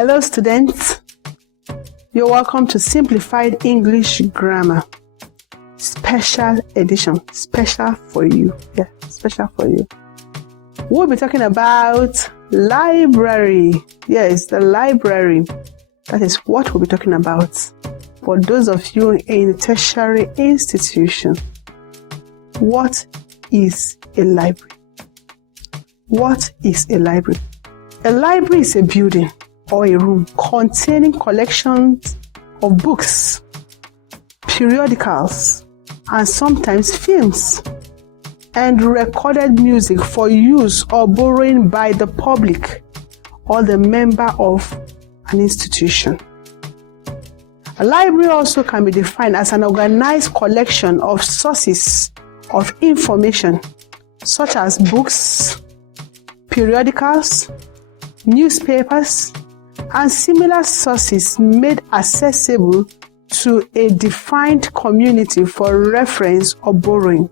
Hello students, you're welcome to Simplified English Grammar, special edition, special for you. Yeah, special for you. We'll be talking about library. Yes, the library. That is what we'll be talking about. For those of you in a tertiary institution, what is a library? What is a library? A library is a building or a room containing collections of books, periodicals, and sometimes films, and recorded music for use or borrowing by the public or the member of an institution. A library also can be defined as an organized collection of sources of information such as books, periodicals, newspapers, and similar sources made accessible to a defined community for reference or borrowing,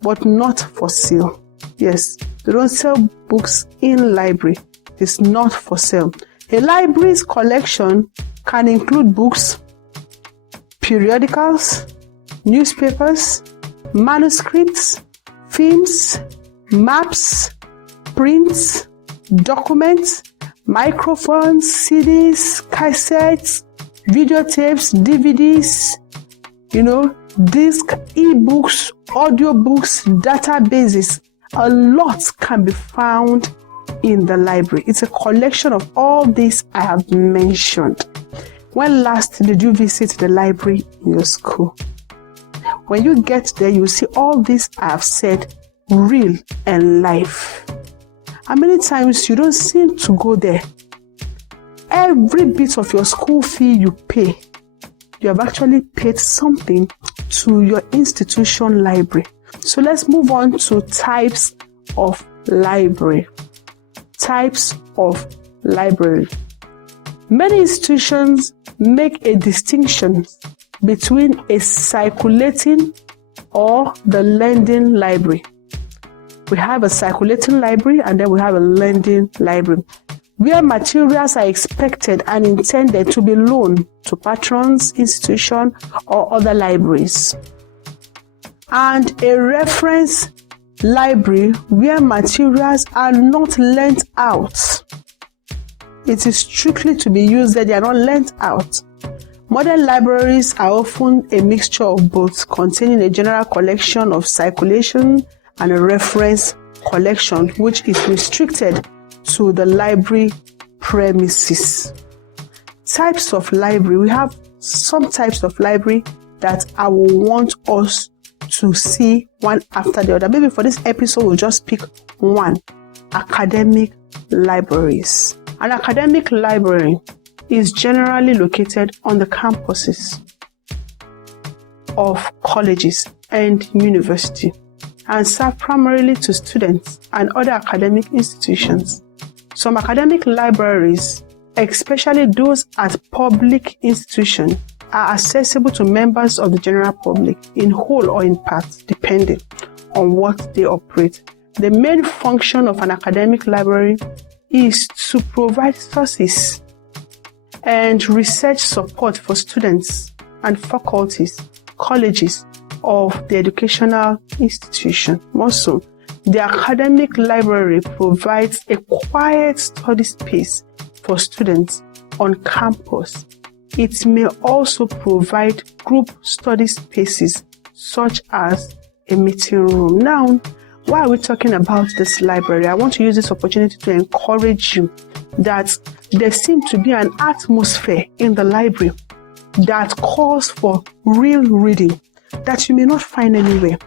but not for sale. Yes, they don't sell books in library. It's not for sale. A library's collection can include books, periodicals, newspapers, manuscripts, films, maps, prints, documents, microphones, CDs, cassettes, videotapes, DVDs, disc, ebooks, audiobooks, databases. A lot can be found in the library. It's a collection of all these I have mentioned. When last did you visit the library in your school? When you get there, you see all this I have said real and live. And many times you don't seem to go there. Every bit of your school fee you pay, you have actually paid something to your institution library. So let's move on to types of library. Types of library. Many institutions make a distinction between a circulating or the lending library. We have a circulating library and then we have a lending library, where materials are expected and intended to be loaned to patrons, institutions, or other libraries. And a reference library, where materials are not lent out. It is strictly to be used that they are not lent out. Modern libraries are often a mixture of both, containing a general collection of circulation and a reference collection, which is restricted to the library premises. Types of library. We have some types of library that I will want us to see one after the other. Maybe for this episode, we'll just pick one. Academic libraries. An academic library is generally located on the campuses of colleges and university and serve primarily to students and other academic institutions. Some academic libraries, especially those at public institutions, are accessible to members of the general public in whole or in part, depending on what they operate. The main function of an academic library is to provide sources and research support for students and faculties, colleges of the educational institution. Also, the academic library provides a quiet study space for students on campus. It may also provide group study spaces such as a meeting room. Now, why are we talking about this library? I want to use this opportunity to encourage you that there seems to be an atmosphere in the library that calls for real reading that you may not find anywhere.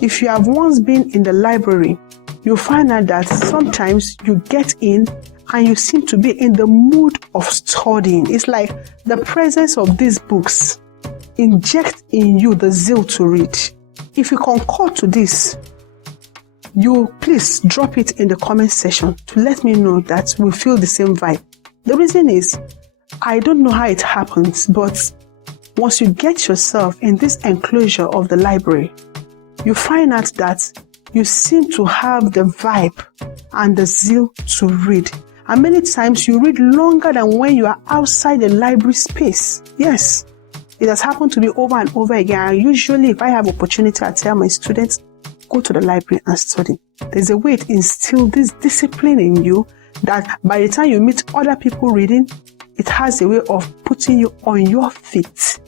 If you have once been in the library, you'll find out that sometimes you get in and you seem to be in the mood of studying. It's like the presence of these books inject in you the zeal to read. If you concur to this, you please drop it in the comment section to let me know that we feel the same vibe. The reason is, I don't know how it happens, but once you get yourself in this enclosure of the library, you find out that you seem to have the vibe and the zeal to read. And many times you read longer than when you are outside the library space. Yes, it has happened to me over and over again. And usually if I have opportunity, I tell my students, go to the library and study. There's a way it instills this discipline in you that by the time you meet other people reading, it has a way of putting you on your feet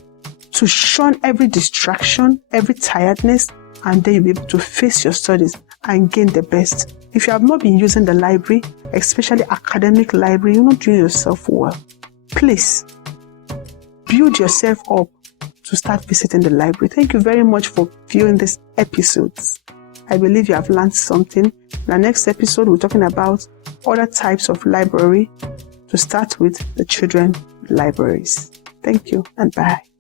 to shun every distraction, every tiredness, and then you'll be able to face your studies and gain the best. If you have not been using the library, especially academic library, you're not doing yourself well. Please, build yourself up to start visiting the library. Thank you very much for viewing this episodes. I believe you have learned something. In the next episode, we're talking about other types of library to start with the children libraries. Thank you and bye.